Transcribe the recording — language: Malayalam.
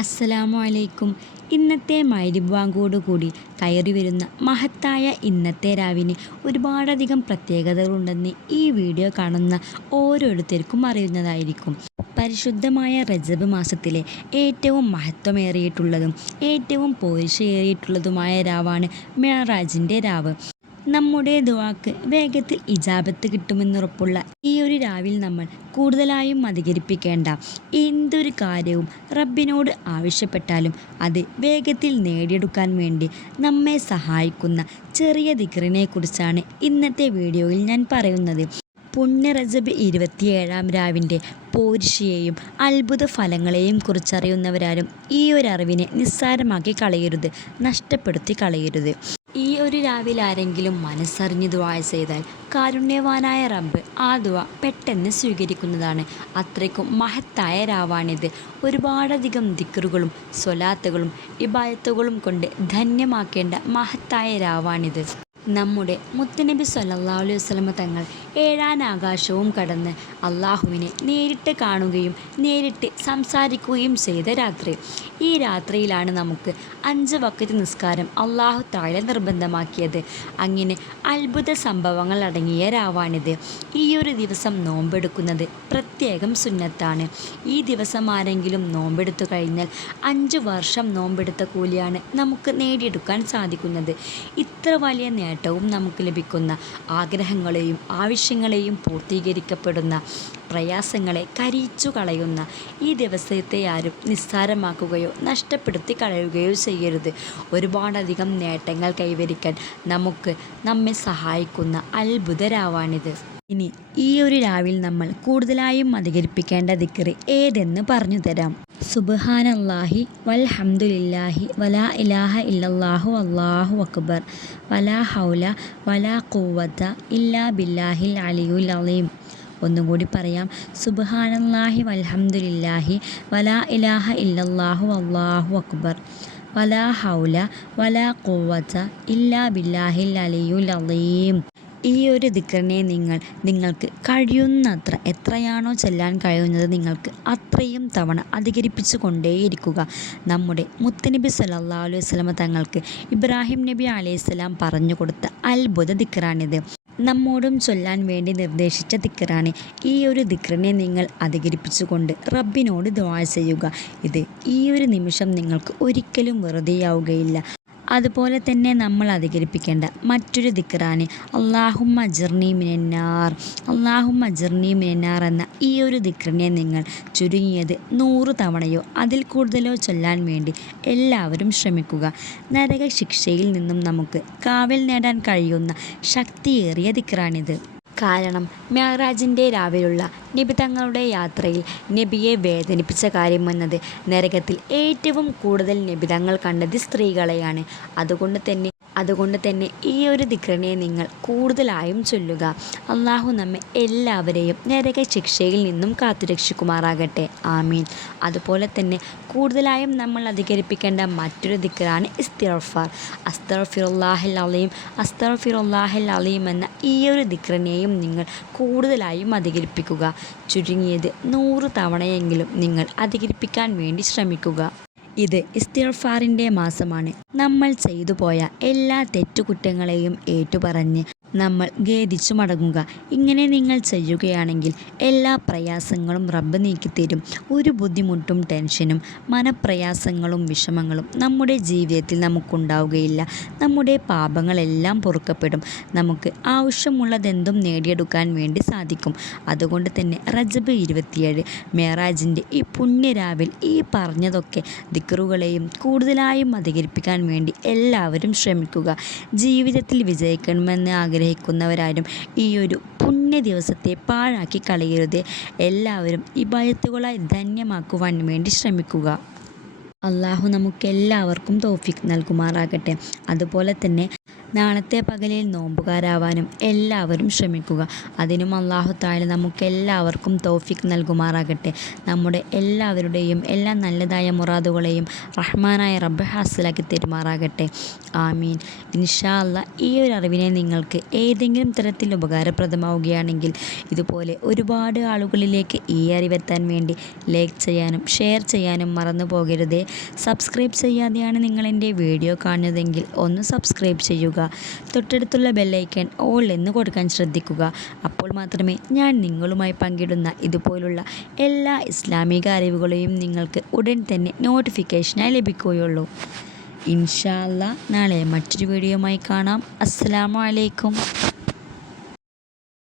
അസ്സലാമു അലൈക്കും. ഇന്നത്തെ മഗ്‌രിബ് ബാങ്കോടുകൂടി കയറി വരുന്ന മഹത്തായ ഇന്നത്തെ രാവിന് ഒരുപാടധികം പ്രത്യേകതകളുണ്ടെന്ന് ഈ വീഡിയോ കാണുന്ന ഓരോരുത്തർക്കും അറിയുന്നതായിരിക്കും. പരിശുദ്ധമായ റജബ് മാസത്തിലെ ഏറ്റവും മഹത്വമേറിയിട്ടുള്ളതും ഏറ്റവും പോരിശയേറിയിട്ടുള്ളതുമായ രാവാണ് മിഅ്റാജിൻ്റെ രാവ്. നമ്മുടെ ദുആക്ക് വേഗത്തിൽ ഇജാബത്ത് കിട്ടുമെന്നുറപ്പുള്ള ഈ ഒരു രാവിൽ നമ്മൾ കൂടുതലായും അധികരിപ്പിക്കേണ്ട എന്തൊരു കാര്യവും റബ്ബിനോട് ആവശ്യപ്പെട്ടാലും അത് വേഗത്തിൽ നേടിയെടുക്കാൻ വേണ്ടി നമ്മെ സഹായിക്കുന്ന ചെറിയ ദിക്റിനെ കുറിച്ചാണ് ഇന്നത്തെ വീഡിയോയിൽ ഞാൻ പറയുന്നത്. പുണ്യ റജബ് 27-ാം രാവിൻ്റെ പോരിശയെയും അത്ഭുത ഫലങ്ങളെയും കുറിച്ചറിയുന്നവരാരും ഈ ഒരു അറിവിനെ നിസ്സാരമാക്കി കളയരുത്, നഷ്ടപ്പെടുത്തി കളയരുത്. ഈ ഒരു രാവിൽ ആരെങ്കിലും മനസ്സറിഞ്ഞ് ദുആ ചെയ്താൽ കാരുണ്യവാനായ റബ്ബ് ആ ദുആ പെട്ടെന്ന് സ്വീകരിക്കുന്നതാണ്. അത്രയ്ക്കും മഹത്തായ രാവാണിത്. ഒരുപാടധികം ദിക്റുകളും സ്വലാത്തുകളും ഇബാദത്തുകളും കൊണ്ട് ധന്യമാക്കേണ്ട മഹത്തായ രാവാണിത്. നമ്മുടെ മുത്തുനബി സ്വല്ലല്ലാഹു അലൈഹി വസല്ലമ തങ്ങൾ 7-ാം ആകാശവും കടന്ന് അള്ളാഹുവിനെ നേരിട്ട് കാണുകയും നേരിട്ട് സംസാരിക്കുകയും ചെയ്ത രാത്രി. ഈ രാത്രിയിലാണ് നമുക്ക് 5 വഖ്ത് നിസ്കാരം അല്ലാഹു തആല നിർബന്ധമാക്കിയത്. അങ്ങനെ അത്ഭുത സംഭവങ്ങൾ അടങ്ങിയ രാവാണിത്. ഈ ഒരു ദിവസം നോമ്പെടുക്കുന്നത് പ്രത്യേകം സുന്നത്താണ്. ഈ ദിവസം ആരെങ്കിലും നോമ്പെടുത്തു കഴിഞ്ഞാൽ 5 വർഷം നോമ്പെടുത്ത കൂലിയാണ് നമുക്ക് നേടിയെടുക്കാൻ സാധിക്കുന്നത്. ഇത്ര വലിയ നേട്ടവും നമുക്ക് ലഭിക്കുന്ന ആഗ്രഹങ്ങളെയും ആവശ്യങ്ങളെയും പൂർത്തീകരിക്കപ്പെടുന്ന പ്രയാസങ്ങളെ കരിച്ചു കളയുന്ന ഈ ദിവസത്തെ ആരും നിസ്സാരമാക്കുകയോ നഷ്ടപ്പെടുത്തി കളയുകയോ ചെയ്യരുത്. ഒരുപാടധികം നേട്ടങ്ങൾ കൈവരിക്കാൻ നമ്മെ സഹായിക്കുന്ന അത്ഭുത രാവാണിത്. ഇനി ഈ ഒരു രാവിൽ നമ്മൾ കൂടുതലായും അധികരിപ്പിക്കേണ്ട ദിക്ർ ഏതെന്ന് പറഞ്ഞു തരാം. സുബ്ഹാനല്ലാഹി വൽഹംദുലില്ലാഹി വലാ ഇലാഹ ഇല്ലല്ലാഹു വല്ലാഹു അക്ബർ വലാ ഹൗല വലാ ഖുവത ഇല്ലാ ബില്ലാഹിൽ അലിയുൽ അലീം. ഒന്നുകൂടി പറയാം. സുബ്ഹാനല്ലാഹി വൽഹംദുലില്ലാഹി വലാ ഇലാഹ ഇല്ലല്ലാഹു വല്ലാഹു അക്ബർ വലാ ഹൗല വലാ ഖുവത ഇല്ലാ ബില്ലാഹിൽ അലിയുൽ അലീം. ഈ ഒരു ദിക്റിനെ നിങ്ങൾക്ക് കഴിയുന്നത്ര എത്രയാണോ ചൊല്ലാൻ കഴിയുന്നത് നിങ്ങൾക്ക് അത്രയും തവണ അധികരിപ്പിച്ചു കൊണ്ടേയിരിക്കുക. നമ്മുടെ മുത്തുനബി സ്വല്ലല്ലാഹു അലൈഹി വസല്ലമ തങ്ങൾക്ക് ഇബ്രാഹിം നബി അലൈഹിസ്സലാം പറഞ്ഞു കൊടുത്ത അത്ഭുത ദിക്റാണിത്. നമ്മോടും ചൊല്ലാൻ വേണ്ടി നിർദ്ദേശിച്ച ദിക്റാണ്. ഈ ഒരു ദിക്റിനെ നിങ്ങൾ അധികരിപ്പിച്ചുകൊണ്ട് റബ്ബിനോട് ദുആ ചെയ്യുക. ഇത് ഈ ഒരു നിമിഷം നിങ്ങൾക്ക് ഒരിക്കലും വെറുതെയാവുകയില്ല. അതുപോലെ തന്നെ നമ്മൾ അധികരിപ്പിക്കേണ്ട മറ്റൊരു ദിക്റാണ് അല്ലാഹുമ്മ അജിർനി മിനന്നാർ. അല്ലാഹുമ്മ അജിർനി മിനന്നാർ എന്ന ഈ ഒരു ദിക്റിനെ നിങ്ങൾ ചുരുങ്ങിയത് 100 തവണയോ അതിൽ കൂടുതലോ ചൊല്ലാൻ വേണ്ടി എല്ലാവരും ശ്രമിക്കുക. നരക ശിക്ഷയിൽ നിന്നും നമുക്ക് കാവൽ നേടാൻ കഴിയുന്ന ശക്തിയേറിയ ദിക്റാണിത്. കാരണം മിഅ്റാജിൻ്റെ രാവിലുള്ള നബി തങ്ങളുടെ യാത്രയിൽ നബിയെ വേദനിപ്പിച്ച കാര്യമെന്നത് നരകത്തിൽ ഏറ്റവും കൂടുതൽ നബി തങ്ങൾ കണ്ടത് സ്ത്രീകളെയാണ്. അതുകൊണ്ട് തന്നെ ഈ ഒരു ദിക്റിനെ നിങ്ങൾ കൂടുതലായും ചൊല്ലുക. അള്ളാഹു നമ്മെ എല്ലാവരെയും നരക ശിക്ഷയിൽ നിന്നും കാത്തുരക്ഷിക്കുമാറാകട്ടെ. ആമീൻ. അതുപോലെ തന്നെ കൂടുതലായും നമ്മൾ അധികരിപ്പിക്കേണ്ട മറ്റൊരു ദിക്റാണ് ഇസ്തിഗ്ഫാർ. അസ്തഗ്ഫിറുല്ലാഹൽ അലീം അസ്തഗ്ഫിറുല്ലാഹൽ അലീം എന്ന ഈ ഒരു ദിക്റിനെയും നിങ്ങൾ കൂടുതലായും അധികരിപ്പിക്കുക. ചുരുങ്ങിയത് 100 തവണയെങ്കിലും നിങ്ങൾ അധികരിപ്പിക്കാൻ വേണ്ടി ശ്രമിക്കുക. ഇത് ഇസ്തിഗ്ഫാറിൻ്റെ മാസമാണ്. നമ്മൾ ചെയ്തു പോയ എല്ലാ തെറ്റുകുറ്റങ്ങളെയും ഏറ്റുപറഞ്ഞ് നമ്മൾ ഖേദിച്ചു മടങ്ങുക. ഇങ്ങനെ നിങ്ങൾ ചെയ്യുകയാണെങ്കിൽ എല്ലാ പ്രയാസങ്ങളും റബ്ബ് നീക്കിത്തരും. ഒരു ബുദ്ധിമുട്ടും ടെൻഷനും മനപ്രയാസങ്ങളും വിഷമങ്ങളും നമ്മുടെ ജീവിതത്തിൽ നമുക്കുണ്ടാവുകയില്ല. നമ്മുടെ പാപങ്ങളെല്ലാം പൊറുക്കപ്പെടും. നമുക്ക് ആവശ്യമുള്ളതെന്തും നേടിയെടുക്കാൻ വേണ്ടി സാധിക്കും. അതുകൊണ്ട് തന്നെ റജബ് 27 മിഅ്റാജിൻ്റെ ഈ പുണ്യരാവിൽ ഈ പറഞ്ഞതൊക്കെ ദിക്റുകളെയും കൂടുതലായും അധികരിപ്പിക്കാൻ വേണ്ടി എല്ലാവരും ശ്രമിക്കുക. ജീവിതത്തിൽ വിജയിക്കണമെന്ന് ആഗ്രഹിക്കുന്നവരാരും ഈ ഒരു പുണ്യ ദിവസത്തെ പാഴാക്കി കളയരുത്. എല്ലാവരും ഇബാദത്തുകളായി ധന്യമാക്കുവാൻ വേണ്ടി ശ്രമിക്കുക. അള്ളാഹു നമുക്കെല്ലാവർക്കും തൗഫീഖ് നൽകുമാറാകട്ടെ. അതുപോലെ തന്നെ നാളത്തെ പകലിൽ നോമ്പുകാരാവാനും എല്ലാവരും ശ്രമിക്കുക. അതിനും അല്ലാഹു തആല നമുക്കെല്ലാവർക്കും തൗഫീഖ് നൽകുമാറാകട്ടെ. നമ്മുടെ എല്ലാവരുടെയും എല്ലാ നല്ലതായ മുറാദുകളെയും റഹ്മാനായ റബ്ബ് ഹാസിലാക്കി തരുമാറാകട്ടെ. ആമീൻ. ഇൻഷാ അല്ലാഹ് ഈ ഒരു അറിവിനെ നിങ്ങൾക്ക് ഏതെങ്കിലും തരത്തിൽ ഉപകാരപ്രദമാവുകയാണെങ്കിൽ ഇതുപോലെ ഒരുപാട് ആളുകളിലേക്ക് ഈ അറിവെത്താൻ വേണ്ടി ലൈക്ക് ചെയ്യാനും ഷെയർ ചെയ്യാനും മറന്നു പോകരുതേ. സബ്സ്ക്രൈബ് ചെയ്യാതെയാണ് നിങ്ങളെൻ്റെ വീഡിയോ കാണുന്നതെങ്കിൽ ഒന്ന് സബ്സ്ക്രൈബ് ചെയ്യുക. തൊട്ടടുത്തുള്ള ബെല്ലൈക്കൺ ഓൾ എന്ന് കൊടുക്കാൻ ശ്രദ്ധിക്കുക. അപ്പോൾ മാത്രമേ ഞാൻ നിങ്ങളുമായി പങ്കിടുന്ന ഇതുപോലുള്ള എല്ലാ ഇസ്ലാമിക അറിവുകളെയും നിങ്ങൾക്ക് ഉടൻ തന്നെ നോട്ടിഫിക്കേഷനായി ലഭിക്കുകയുള്ളൂ. ഇൻഷാ അല്ലാഹ് നാളെ മറ്റൊരു വീഡിയോയുമായി കാണാം. അസ്സലാമു അലൈക്കും.